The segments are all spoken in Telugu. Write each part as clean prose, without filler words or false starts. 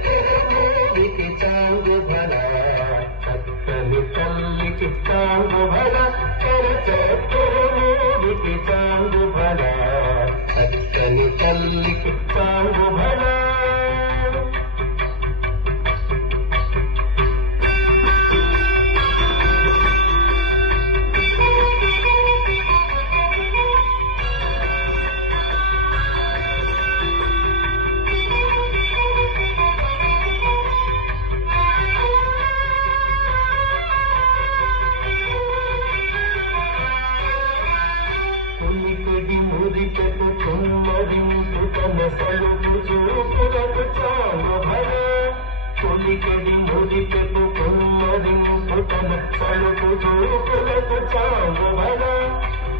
చక్కరమూడికి చాంగు భల చక్కని తల్లికి చాంగు భల చక్కరమూడికి చాంగు భల చక్కని తల్లికి చాంగు భల మురికెకు కుమ్మరింపు తన సలుపు చూపులకు చాంగు భల కొలికడి మురికెకు కుమ్మరింపు తన సలుపు చూపులకు చాంగు భల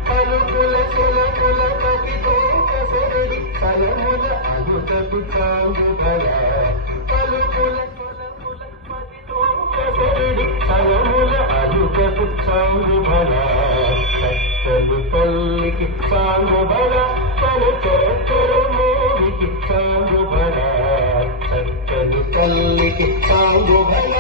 పలుకుల కులకుల కవితో కసరడి కలముల అలుతకు చాంగు భల పలుకుల కులకుల కవితో కసరడి కలముల అలుతకు చాంగు భల చక్కని తల్లికి చాంగు భల చక్కరమూడికి చాంగు భల చక్కని తల్లికి చాంగు భల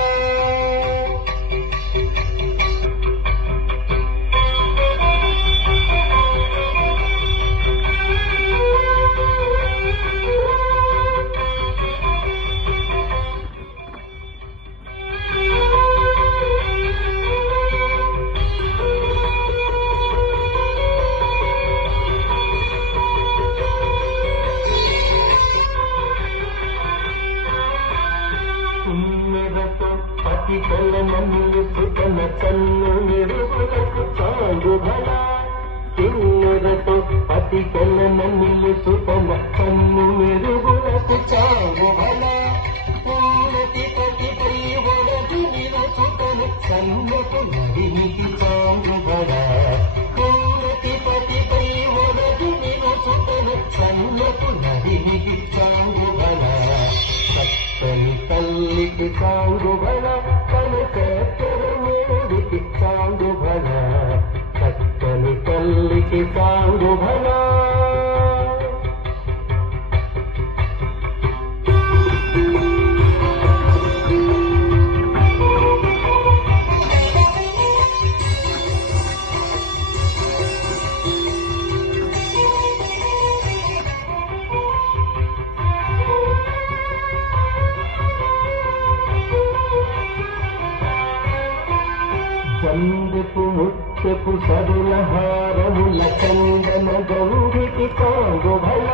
పతి కొలనన్ను పుటన చన్ను మెరుగులకు చాంగు భల తిన్నెరతో పతి కొలనన్ను పుటన చన్ను మెరుగులకు చాంగు భల పూర్తి పతిపై వడదు నిరచుటను చన్నపు నడినికి చాంగు భల పూర్తి పతిపై వడదు నిరచుటను చన్నపు నడినికి చాంగు భల చక్కని తల్లికి చాంగు భల చక్కరమూడికి చాంగు భల చక్కని తల్లికి చాంగు భల చందుకు ముత్యపు సరుల హారముల చందన గంధికి చాంగు భల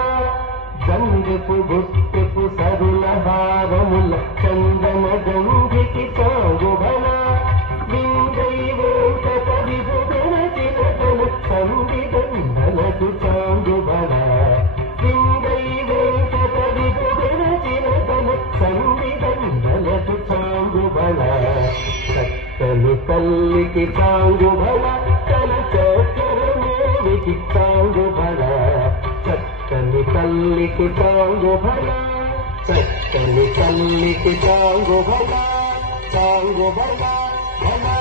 చందుకు ముత్యపు సరుల హారముల చందన గంధికి చాంగు భల విందై వెంకట విభుగనచిన తన సంవిదండలకు చాంగు భల విందై వెంకట విభుగనచిన తన సంవిదండలకు చాంగు భల చక్కని తల్లికి చాంగు భల తన చక్కరమూడికి చాంగు భల చక్కని తల్లికి చాంగు భల చక్కని తల్లికి చాంగు భల చాంగు భల భల